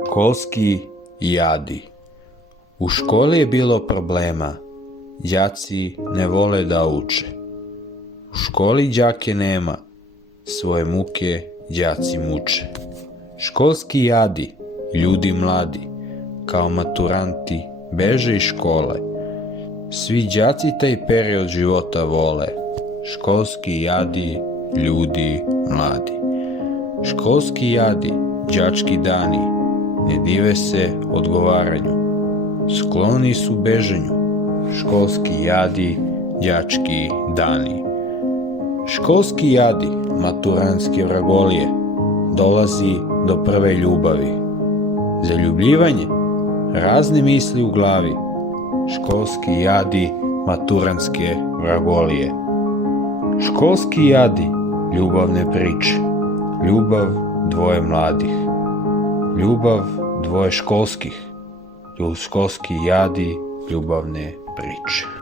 Školski jadi. U školi je bilo problema, đaci ne vole da uče. U školi đake nema, svoje muke đaci muče. Školski jadi, ljudi mladi, kao maturanti, beže iz škole. Svi đaci taj period života vole. Školski jadi, ljudi mladi. Školski jadi, đački dani, ne dive se odgovaranju. Skloni su beženju. Školski jadi, đački dani. Školski jadi, maturantske vragolije, dolazi do prve ljubavi. Zaljubljivanje, razne misli u glavi. Školski jadi, maturantske vragolije. Školski jadi, ljubavne priče. Ljubav dvoje mladih. Ljubav dvoje školskih. Školski jadi, ljubavne priče.